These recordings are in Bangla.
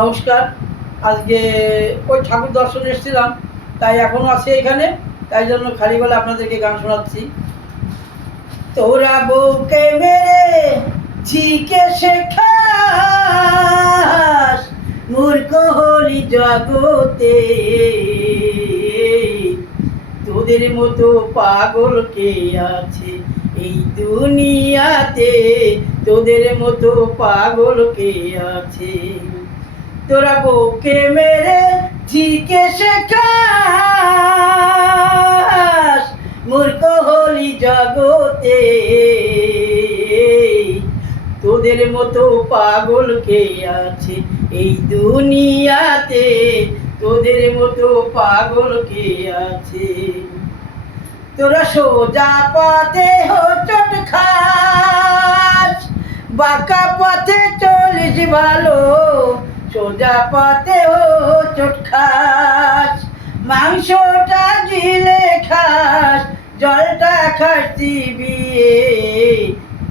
নমস্কার, আজকে ওই ঠাকুর দর্শন এসেছিলাম, তাই এখনও আছি এখানে, তাই জন্য খালি বলে আপনাদেরকে গান শোনাচ্ছি। তোরা বউকে মেরে ঝিকে শেখাস, মূর্খ হলি জগতে। তোদের মতো পাগল কে আছে এই দুনিয়াতে? তোদের মতো পাগল কে আছে? তোরা বউকে মেরে ঝিকে শেখাস, মূর্খ হলি জগতে। তোদের মতো পাগল কে আছে এই দুনিয়াতে? তোদের মতো পাগল কে আছে? তোরা সোজা পথে হোচট খাস, বাঁকা পথে চলিস ভালো। সোজা পথে চোট খাস, মাংসটা গিলে খাস, জলটা খাস চিবিয়ে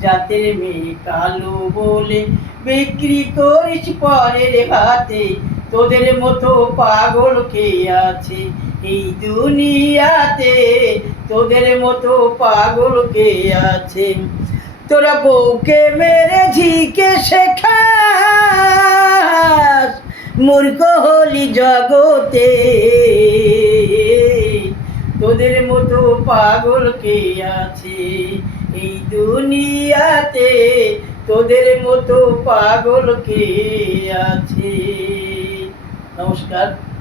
জাতের মেয়ে কালো বলে বিক্রি করিস পরের হাতে, তোদের মতো পাগল কে আছে এই দুনিয়াতে? তোদের মতো পাগল কে আছে? তোরা বউকে মেরে ঝিকে শেখাস মূর্খ হলি জগতে। তোদের মতো পাগল কে আছে এই দুনিয়াতে? তোদের মতো পাগল কে আছে? নমস্কার।